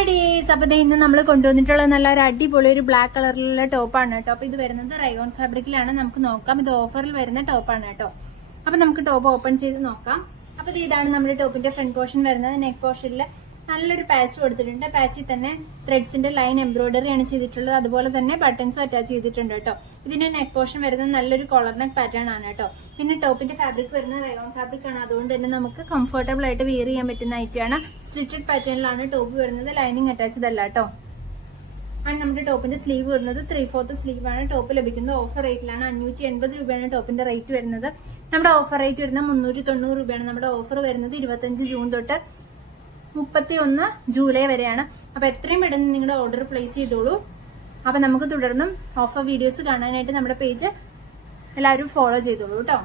Hi അപ്പൊ ഇന്ന് നമ്മൾ കൊണ്ടുവന്നിട്ടുള്ള നല്ല ഒരു അടിപൊളി ഒരു ബ്ലാക്ക് കളറിലുള്ള ടോപ്പാണ് കേട്ടോ. അപ്പോൾ ഇത് വരുന്നത് റയോൺ ഫാബ്രിക്കിലാണ് നമുക്ക് നോക്കാം. ഇത് ഓഫറിൽ വരുന്ന ടോപ്പാണ് കേട്ടോ. അപ്പോൾ നമുക്ക് ടോപ്പ് ഓപ്പൺ ചെയ്ത് നോക്കാം. അപ്പോൾ ഇത് ഇതാണ് നമ്മുടെ ടോപ്പിന്റെ ഫ്രണ്ട് പോർഷൻ വരുന്നത്. നെക്ക് പോർഷനിൽ നല്ലൊരു പാച്ച് കൊടുത്തിട്ടുണ്ട്. പാച്ചിൽ തന്നെ ത്രെഡ്സിന്റെ ലൈൻ എംബ്രോയിഡറി ആണ് ചെയ്തിട്ടുള്ളത്. അതുപോലെ തന്നെ ബട്ടൺസും അറ്റാച്ച് ചെയ്തിട്ടുണ്ട് കേട്ടോ. ഇതിന്റെ നെക്ക് പോർഷൻ വരുന്നത് നല്ലൊരു കോളർ നെക്ക് പാറ്റേൺ ആണ് കേട്ടോ. പിന്നെ ടോപ്പിന്റെ ഫാബ്രിക് വരുന്നത് റയോൺ ഫാബ്രിക് ആണ്. അതുകൊണ്ട് തന്നെ നമുക്ക് കംഫർട്ടബിൾ ആയിട്ട് വിയർ ചെയ്യാൻ പറ്റുന്ന ഐറ്റാണ് സ്ലിറ്റഡ് പാറ്റേണിലാണ് ടോപ്പ് വരുന്നത്. ലൈനിങ് അറ്റാച്ച്ഡ് അല്ല കേട്ടോ. ആണ് നമ്മുടെ ടോപ്പിന്റെ സ്ലീവ് വരുന്നത് ത്രീ ഫോർത്ത് സ്ലീവ് ആണ്. ടോപ്പ് ലഭിക്കുന്നത് ഓഫർ റേറ്റിലാണ് അഞ്ഞൂറ്റി എൺപത് രൂപയാണ് ടോപ്പിന്റെ റേറ്റ് വരുന്നത്. നമ്മുടെ ഓഫർ റേറ്റ് വരുന്നത് മുന്നൂറ്റി തൊണ്ണൂറ് രൂപയാണ്. നമ്മുടെ ഓഫർ വരുന്നത് ഇരുപത്തഞ്ച് ജൂൺ തൊട്ട് മുപ്പത്തി ഒന്ന് ജൂലൈ വരെയാണ്. അപ്പൊ എത്രയും പെട്ടെന്ന് നിങ്ങളുടെ ഓർഡർ പ്ലേസ് ചെയ്തോളൂ. അപ്പൊ നമുക്ക് തുടർന്നും ഓഫർ വീഡിയോസ് കാണാനായിട്ട് നമ്മുടെ പേജ് എല്ലാവരും ഫോളോ ചെയ്തോളൂ കേട്ടോ